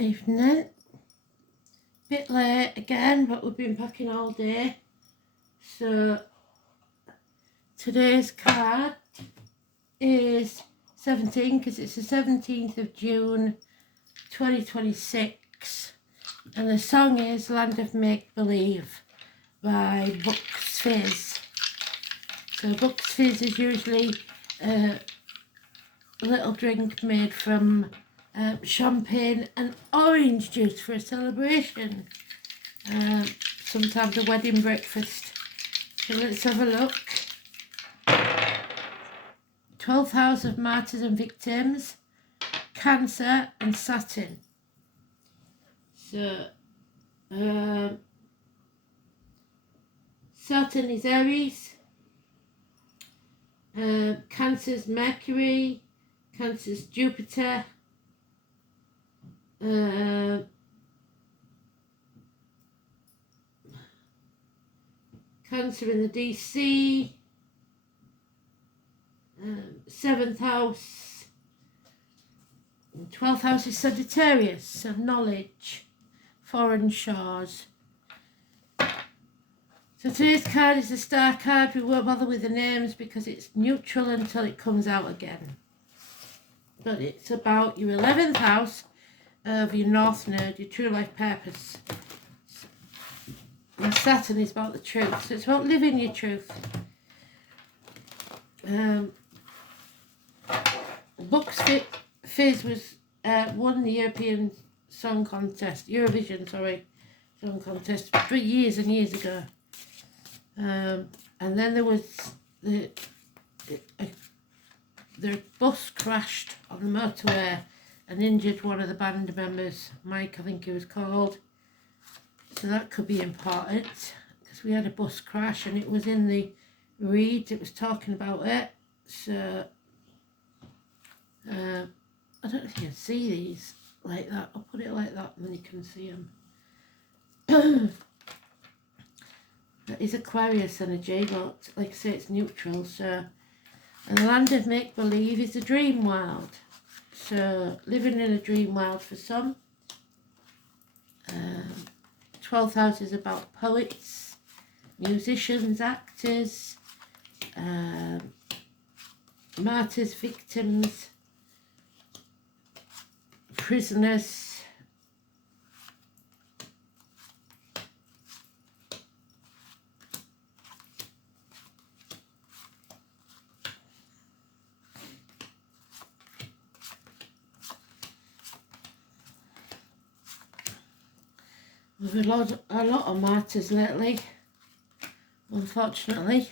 Evening. Bit late again, but we've been packing all day. So today's card is 17 because it's the 17th of June 2026, and the song is Land of Make Believe by Bucks Fizz. So Bucks Fizz is usually a little drink made from champagne and orange juice for a celebration, sometimes a wedding breakfast. So let's have a look. 12th house of martyrs and victims, Cancer and Saturn. So Saturn is Aries, Cancer's Mercury, Cancer's Jupiter, Cancer in the DC, 7th house, 12th house is Sagittarius, so knowledge, foreign shores. So today's card is the star card. We won't bother with the names because it's neutral until it comes out again. But it's about your 11th house of your North Node, your true life purpose. And Saturn is about the truth, so it's about living your truth. Bucks Fizz was won the Eurovision Song Contest for years and years ago. And then there was the bus crashed on the motorway and injured one of the band members, Mike, I think he was called. So that could be important because we had a bus crash and it was in the read. It was talking about it. So I don't know if you can see these like that. I'll put it like that and then you can see them. That is Aquarius energy, but like I say, it's neutral. So, and the land of make believe is a dream world. So living in a dream world for some. 12th house is about poets, musicians, actors, martyrs, victims, prisoners. We've had a lot of martyrs lately, unfortunately.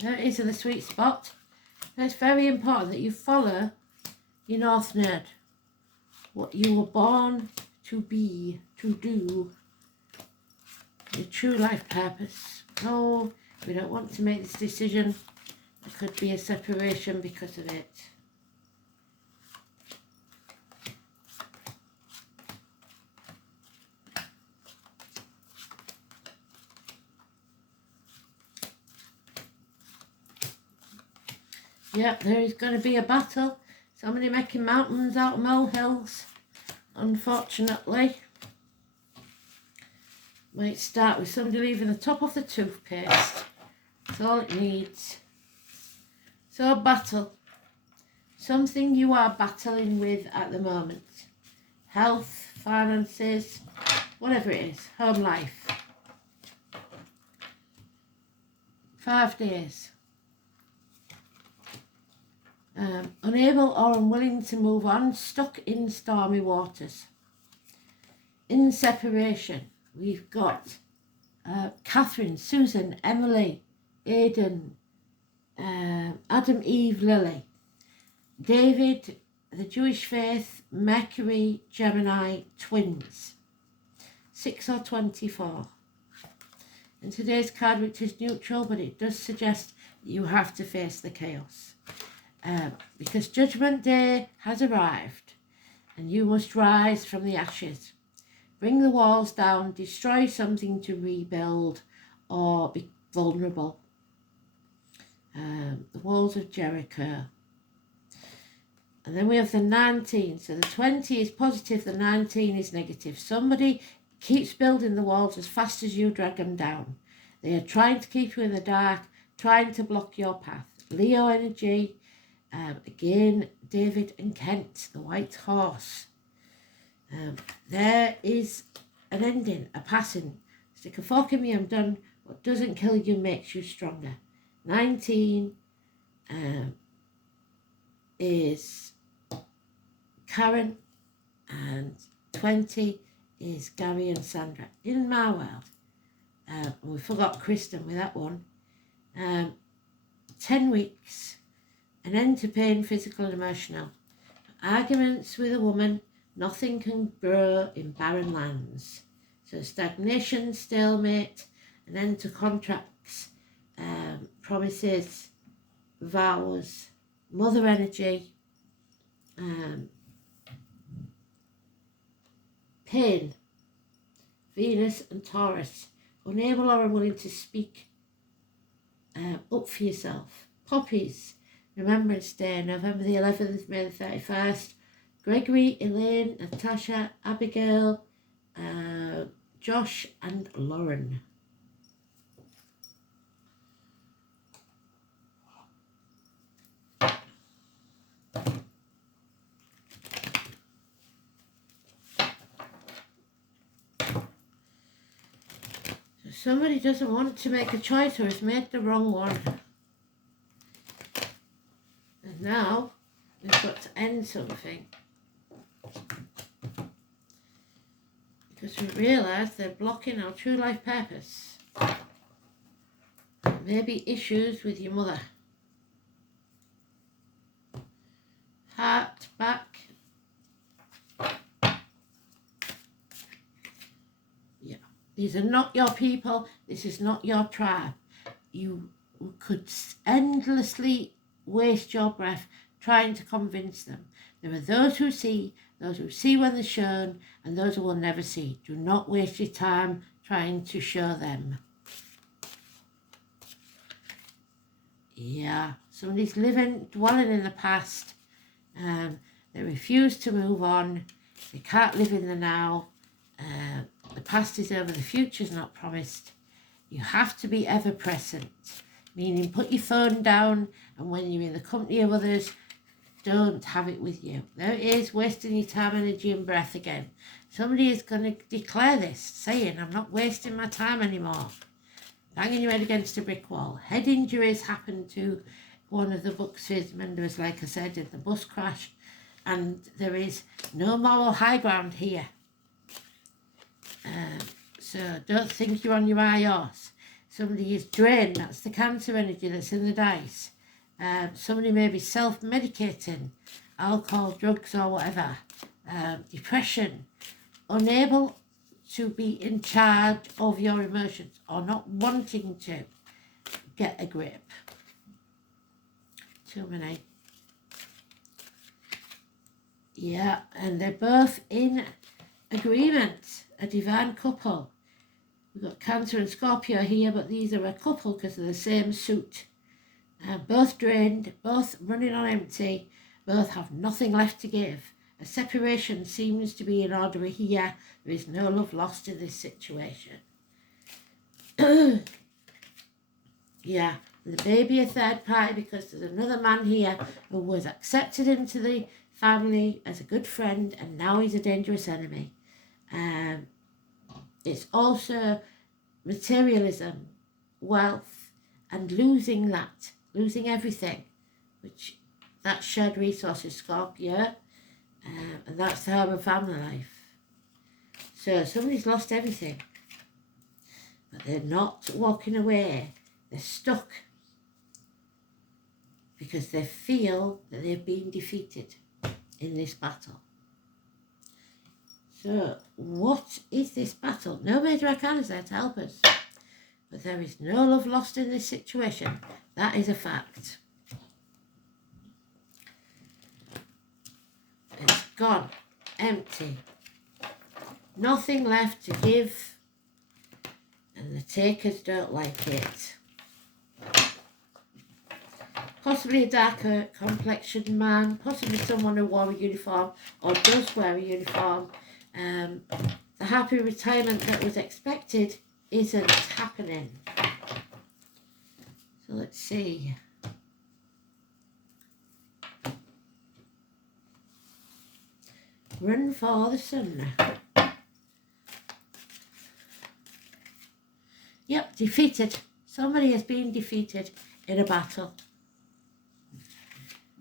There it is in the sweet spot. And it's very important that you follow your North Node. What you were born to be, to do. Your true life purpose. No, we don't want to make this decision. There could be a separation because of it. Yep, there is going to be a battle. Somebody making mountains out of molehills, unfortunately. Might start with somebody leaving the top of the toothpaste. That's all it needs. So battle. Something you are battling with at the moment. Health, finances, whatever it is. Home life. 5 days. Unable or unwilling to move on, stuck in stormy waters. In separation, we've got Catherine, Susan, Emily, Aidan, Adam, Eve, Lily, David, the Jewish faith, Mercury, Gemini, twins, 6 or 24. And today's card, which is neutral, but it does suggest that you have to face the chaos. Because Judgment Day has arrived and you must rise from the ashes. Bring the walls down, destroy something to rebuild or be vulnerable. The walls of Jericho. And then we have the 19. So the 20 is positive, the 19 is negative. Somebody keeps building the walls as fast as you drag them down. They are trying to keep you in the dark, trying to block your path. Leo energy, again, David and Kent, the white horse. There is an ending, a passing. Stick a fork in me, I'm done. What doesn't kill you makes you stronger. 19 is Karen, and 20 is Gary and Sandra. In my world, we forgot Kristen with that one. 10 weeks, an end to pain, physical and emotional. Arguments with a woman, nothing can grow in barren lands. So stagnation, stalemate, an end to contracts, promises, vows, mother energy, pain, Venus and Taurus, unable or unwilling to speak up for yourself. Poppies, Remembrance Day, November the 11th, May the 31st. Gregory, Elaine, Natasha, Abigail, Josh and Lauren. Somebody doesn't want to make a choice or has made the wrong one. And now we've got to end something. Because we realise they're blocking our true life purpose. Maybe issues with your mother. Heart, back. These are not your people. This is not your tribe. You could endlessly waste your breath trying to convince them. There are those who see when they're shown, and those who will never see. Do not waste your time trying to show them. Yeah, somebody's dwelling in the past. They refuse to move on. They can't live in the now. The past is over, the future's not promised. You have to be ever present, meaning put your phone down, and when you're in the company of others, don't have it with you. There it is, wasting your time, energy and breath again. Somebody is going to declare this, saying, I'm not wasting my time anymore. Banging your head against a brick wall. Head injuries happened to one of the Buxes members, like I said, in the bus crash, and there is no moral high ground here. So don't think you're on your high horse. Somebody is drained, that's the Cancer energy that's in the dice. Somebody may be self-medicating, alcohol, drugs or whatever. Depression, unable to be in charge of your emotions or not wanting to get a grip. Too many. Yeah, and they're both in agreement, a divine couple. We've got Cancer and Scorpio here, but these are a couple because they're the same suit. Both drained, both running on empty, both have nothing left to give. A separation seems to be in order here. There is no love lost in this situation. Yeah, the baby a third party because there's another man here who was accepted into the family as a good friend and now he's a dangerous enemy. It's also materialism, wealth, and losing that, losing everything, which that's shared resources, Scorpio, and that's the home and family life. So somebody's lost everything, but they're not walking away, they're stuck because they feel that they've been defeated in this battle. So, what is this battle? No major arcana is there to help us. But there is no love lost in this situation. That is a fact. It's gone. Empty. Nothing left to give. And the takers don't like it. possibly a darker complexioned man, possibly someone who wore a uniform or does wear a uniform. The happy retirement that was expected isn't happening. So let's see. Run for the sun. Yep, defeated. Somebody has been defeated in a battle.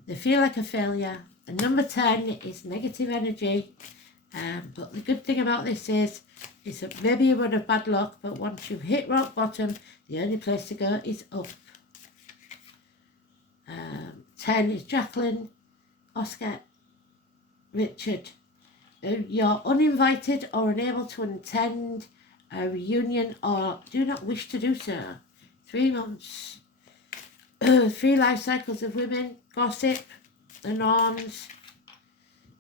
They feel like a failure. And number 10 is negative energy. But the good thing about this is it's maybe a run of bad luck, but once you hit rock bottom, the only place to go is up. 10 is Jacqueline, Oscar, Richard. You're uninvited or unable to attend a reunion or do not wish to do so. 3 months. 3 life cycles of women, gossip, the norms.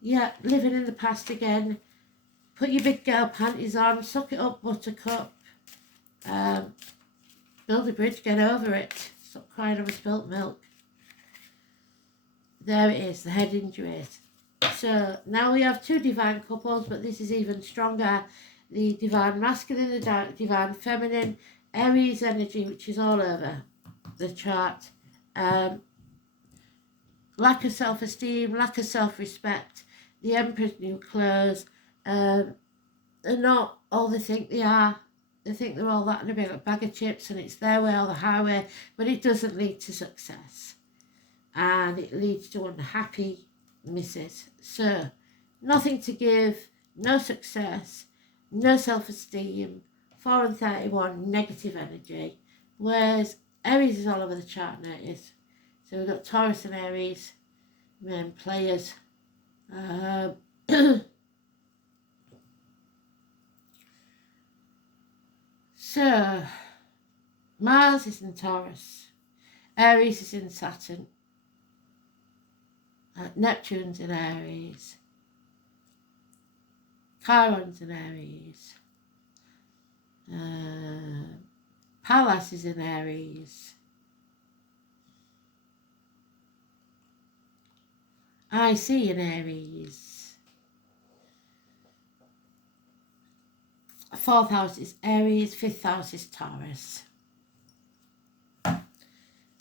Yeah, living in the past again. Put your big girl panties on, suck it up, buttercup. Build a bridge, get over it. Stop crying over spilt milk. There it is, the head injuries. So now we have 2 divine couples, but this is even stronger. The divine masculine, the divine feminine, Aries energy, which is all over the chart. Lack of self-esteem, lack of self-respect. The Emperor's new clothes. They're not all they think they are. They think they're all that and a bag of chips and it's their way or the highway, but it doesn't lead to success. And it leads to unhappy misses. So, nothing to give, no success, no self-esteem, 4 and 31, negative energy. Whereas Aries is all over the chart, notice. So we've got Taurus and Aries, main players. So, Mars is in Taurus, Aries is in Saturn, Neptune's in Aries, Chiron's in Aries, Pallas is in Aries, IC in Aries, 4th house is Aries, 5th house is Taurus.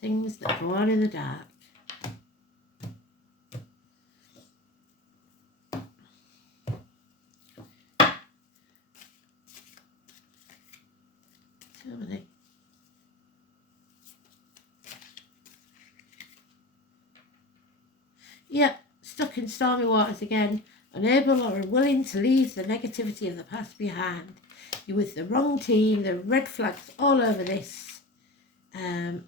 Things that go on in the dark. So many. Yep, stuck in stormy waters again, unable or unwilling to leave the negativity of the past behind. You're with the wrong team, the red flags all over this, and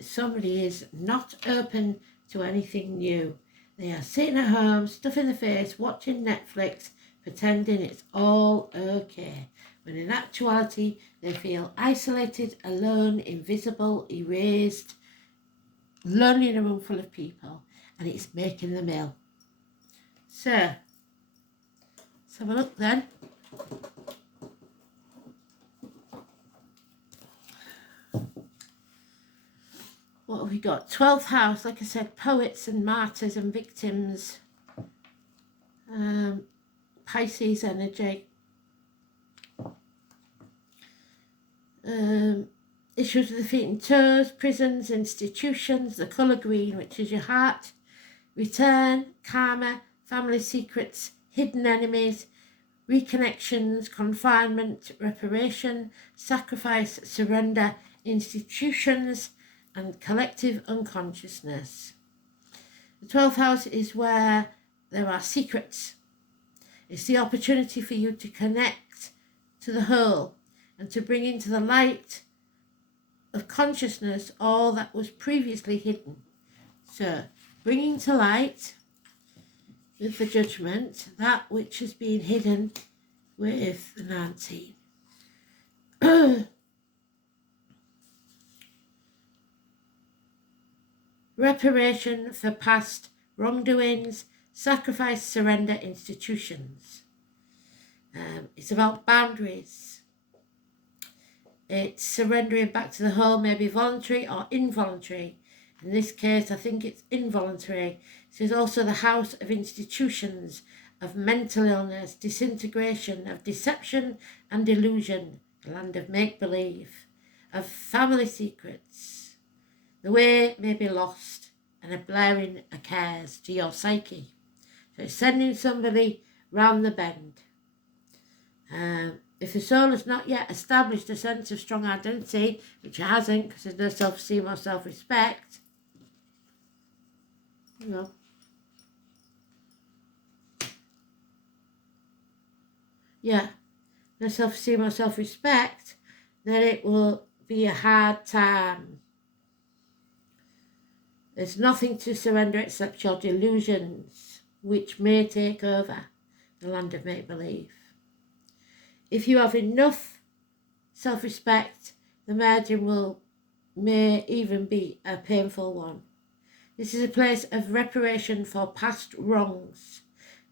somebody is not open to anything new. They are sitting at home, stuff in the face, watching Netflix, pretending it's all okay, when in actuality they feel isolated, alone, invisible, erased, lonely in a room full of people, and it's making them ill. So, let's have a look then. What have we got? 12th house, like I said, poets and martyrs and victims. Pisces energy. Issues with the feet and toes, prisons, institutions, the colour green, which is your heart. Return, karma, family secrets, hidden enemies, reconnections, confinement, reparation, sacrifice, surrender, institutions, and collective unconsciousness. The 12th house is where there are secrets. It's the opportunity for you to connect to the whole and to bring into the light of consciousness all that was previously hidden. So, bringing to light with the judgment that which has been hidden with the 19. Reparation for past wrongdoings, sacrifice, surrender, institutions. It's about boundaries. It's surrendering back to the whole, maybe voluntary or involuntary. In this case, I think it's involuntary. It is also the house of institutions, of mental illness, disintegration, of deception and delusion, the land of make-believe, of family secrets. The way may be lost, and a blaring of cares to your psyche. So it's sending somebody round the bend. If the soul has not yet established a sense of strong identity, which it hasn't because there's no self-esteem or self-respect, no self-esteem or self-respect, then it will be a hard time. There's nothing to surrender except your delusions, which may take over the land of make-believe. If you have enough self-respect, the merging may even be a painful one. This is a place of reparation for past wrongs.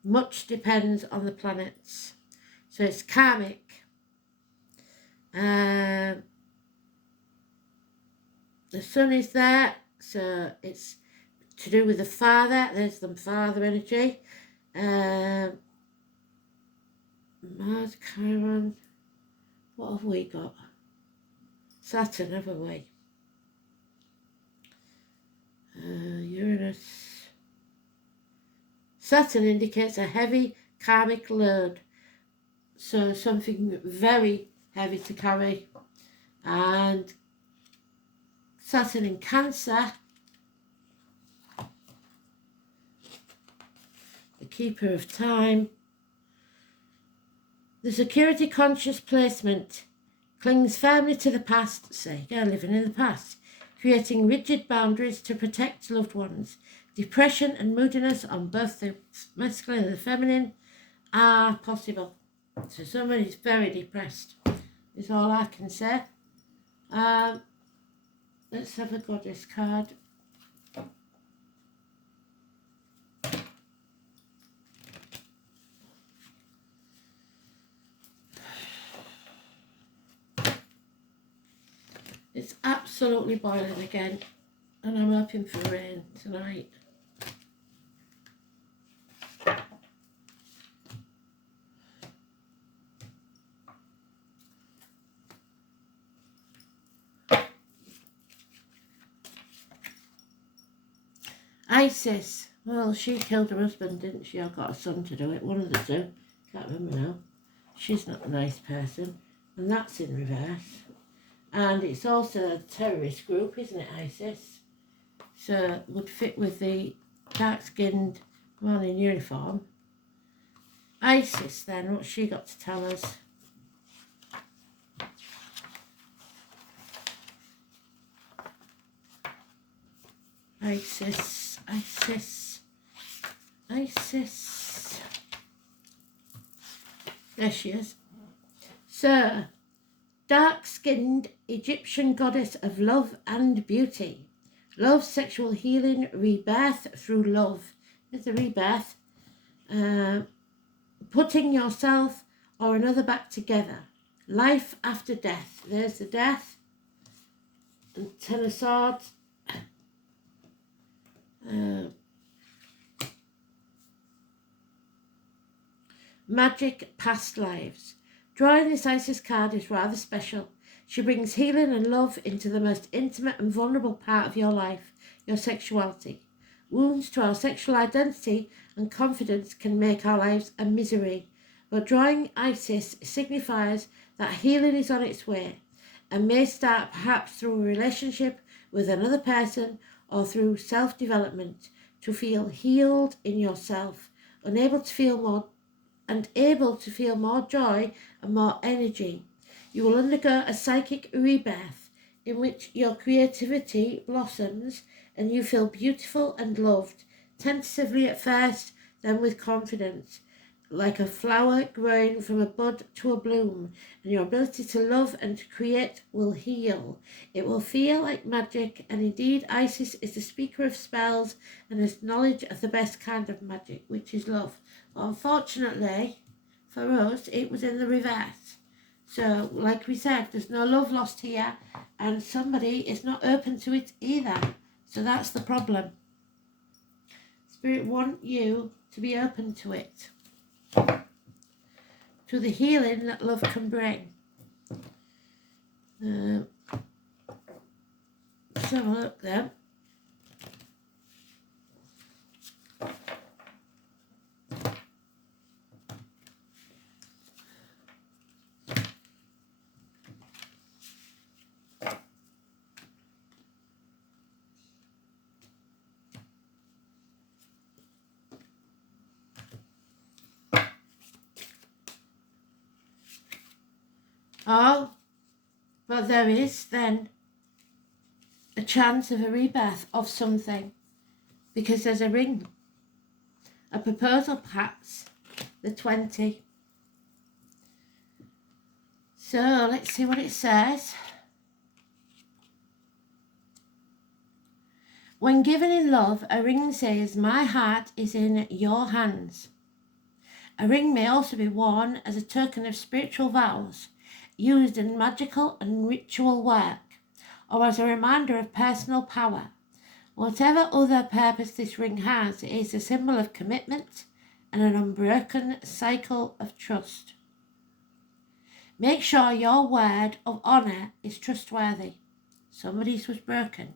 Much depends on the planets. So it's karmic. The sun is there, so it's to do with the father. There's the father energy. Mars, Chiron. What have we got? Saturn, haven't we? Uranus. Saturn indicates a heavy karmic load. So something very heavy to carry. And Saturn in Cancer, the keeper of time. The security conscious placement clings firmly to the past, say, yeah, living in the past, creating rigid boundaries to protect loved ones. Depression and moodiness on both the masculine and the feminine are possible. So somebody's very depressed, is all I can say. Let's have a goddess card. It's absolutely boiling again, and I'm hoping for rain tonight. Isis, well, she killed her husband, didn't she? Or got a son to do it, one of the two. Can't remember now. She's not a nice person, and that's in reverse. And it's also a terrorist group, isn't it, ISIS? So it would fit with the dark-skinned man in uniform. Isis, then, what's she got to tell us? Isis, Isis, Isis. There she is. So, dark-skinned Egyptian goddess of love and beauty. Love, sexual healing, rebirth through love. There's a rebirth. Putting yourself or another back together. Life after death. There's the death. And Ten of Swords. Magic past lives. Drawing this Isis card is rather special. She brings healing and love into the most intimate and vulnerable part of your life, your sexuality. Wounds to our sexual identity and confidence can make our lives a misery, but drawing Isis signifies that healing is on its way and may start perhaps through a relationship with another person or through self-development to feel healed in yourself, unable to feel more and able to feel more joy and more energy. You will undergo a psychic rebirth in which your creativity blossoms and you feel beautiful and loved, tentatively at first, then with confidence, like a flower growing from a bud to a bloom, and your ability to love and to create will heal. It will feel like magic, and indeed Isis is the speaker of spells and has knowledge of the best kind of magic, which is love. But unfortunately, for us, it was in the reverse. So, like we said, there's no love lost here, and somebody is not open to it either. So that's the problem. Spirit want you to be open to it, to the healing that love can bring. Let's have a look then. Oh, but there is then a chance of a rebirth of something, because there's a ring. A proposal perhaps, the 20. So let's see what it says. When given in love, a ring says, "My heart is in your hands." A ring may also be worn as a token of spiritual vows, used in magical and ritual work, or as a reminder of personal power. Whatever other purpose this ring has, it is a symbol of commitment and an unbroken cycle of trust. Make sure your word of honour is trustworthy. Somebody's was broken.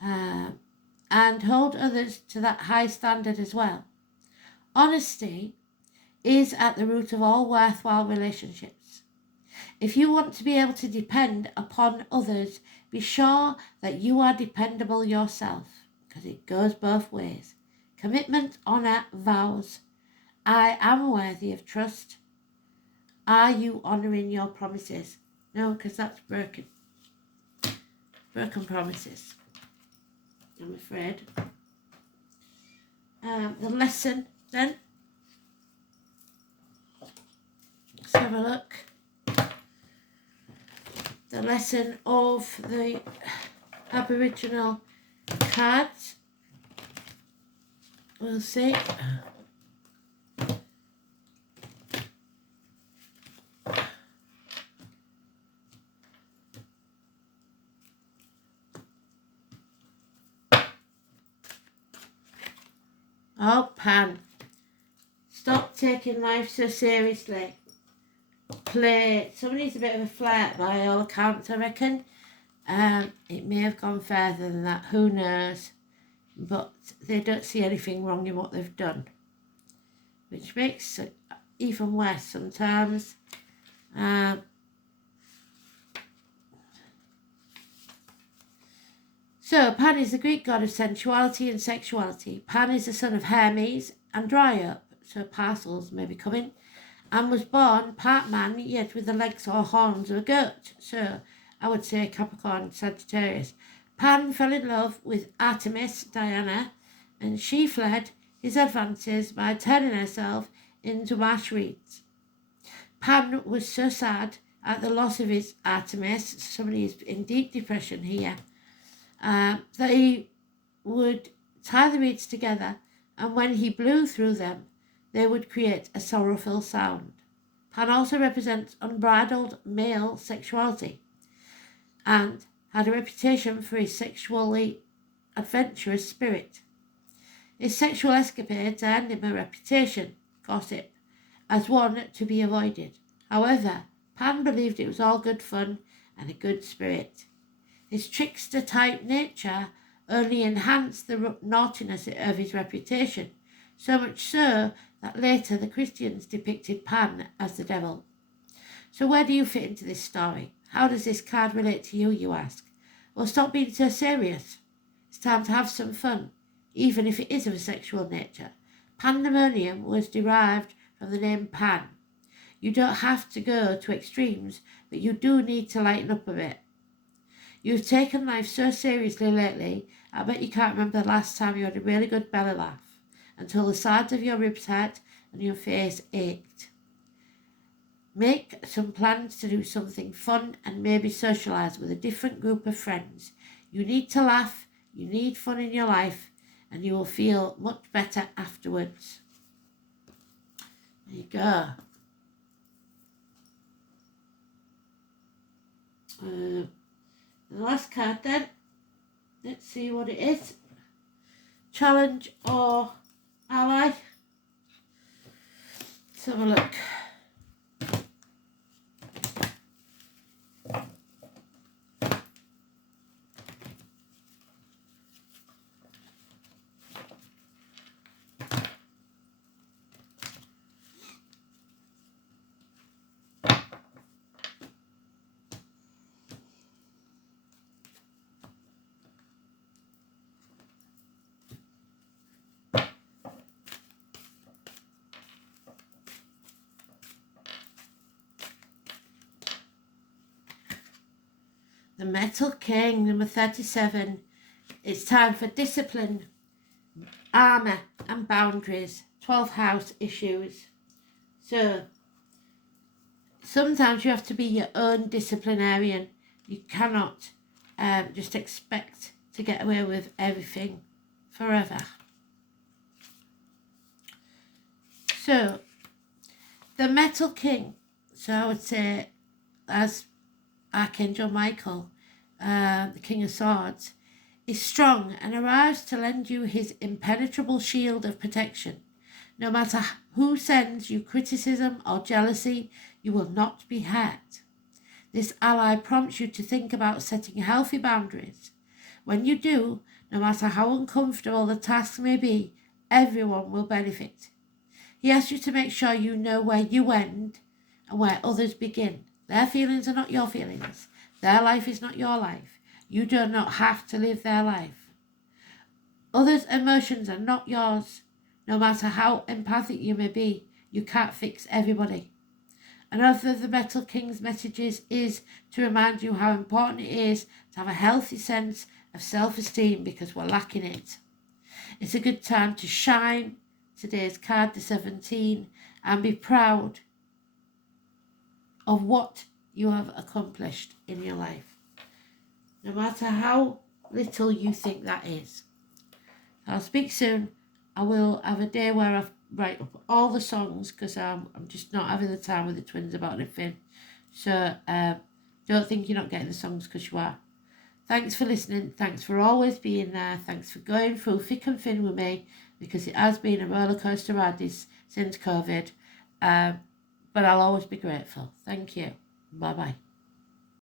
And hold others to that high standard as well. Honesty is at the root of all worthwhile relationships. If you want to be able to depend upon others, be sure that you are dependable yourself, because it goes both ways. Commitment, honour, vows. I am worthy of trust. Are you honouring your promises? No, because that's broken. Broken promises, I'm afraid. The lesson then. Let's have a look. The lesson of the Aboriginal cards. We'll see. Oh, Pan. Stop taking life so seriously. Play. Somebody's a bit of a flirt by all accounts, I reckon. It may have gone further than that. Who knows? But they don't see anything wrong in what they've done, which makes it even worse sometimes. So, Pan is the Greek god of sensuality and sexuality. Pan is the son of Hermes and Dryope, so parcels may be coming, and was born part man, yet with the legs or horns of a goat. So, I would say Capricorn, Sagittarius. Pan fell in love with Artemis, Diana, and she fled his advances by turning herself into marsh reeds. Pan was so sad at the loss of his Artemis, somebody is in deep depression here, that he would tie the reeds together, and when he blew through them, they would create a sorrowful sound. Pan also represents unbridled male sexuality and had a reputation for his sexually adventurous spirit. His sexual escapades earned him a reputation, gossip, as one to be avoided. However, Pan believed it was all good fun and a good spirit. His trickster-type nature only enhanced the naughtiness of his reputation, so much so that later the Christians depicted Pan as the devil. So where do you fit into this story? How does this card relate to you, you ask? Well, stop being so serious. It's time to have some fun, even if it is of a sexual nature. Pandemonium was derived from the name Pan. You don't have to go to extremes, but you do need to lighten up a bit. You've taken life so seriously lately, I bet you can't remember the last time you had a really good belly laugh, until the sides of your ribs hurt and your face ached. Make some plans to do something fun and maybe socialise with a different group of friends. You need to laugh, you need fun in your life, and you will feel much better afterwards. There you go. The last card then. Let's see what it is. Challenge or ally? Let's have a look. The Metal King, number 37. It's time for discipline, armour and boundaries. 12th house issues. So, sometimes you have to be your own disciplinarian. You cannot just expect to get away with everything forever. So, the Metal King. So I would say, as Archangel Michael, the King of Swords, is strong and arrives to lend you his impenetrable shield of protection. No matter who sends you criticism or jealousy, you will not be hurt. This ally prompts you to think about setting healthy boundaries. When you do, no matter how uncomfortable the task may be, everyone will benefit. He asks you to make sure you know where you end and where others begin. Their feelings are not your feelings. Their life is not your life. You do not have to live their life. Others' emotions are not yours. No matter how empathic you may be, you can't fix everybody. Another of the Metal King's messages is to remind you how important it is to have a healthy sense of self-esteem because we're lacking it. It's a good time to shine. Today's card, the 17, and be proud of what you have accomplished in your life, no matter how little you think that is. I'll speak soon. I will have a day where I write up all the songs because I'm just not having the time with the twins about anything. So don't think you're not getting the songs because you are. Thanks for listening. Thanks for always being there. Thanks for going through thick and thin with me because it has been a roller coaster ride since COVID. But I'll always be grateful. Thank you. Bye-bye.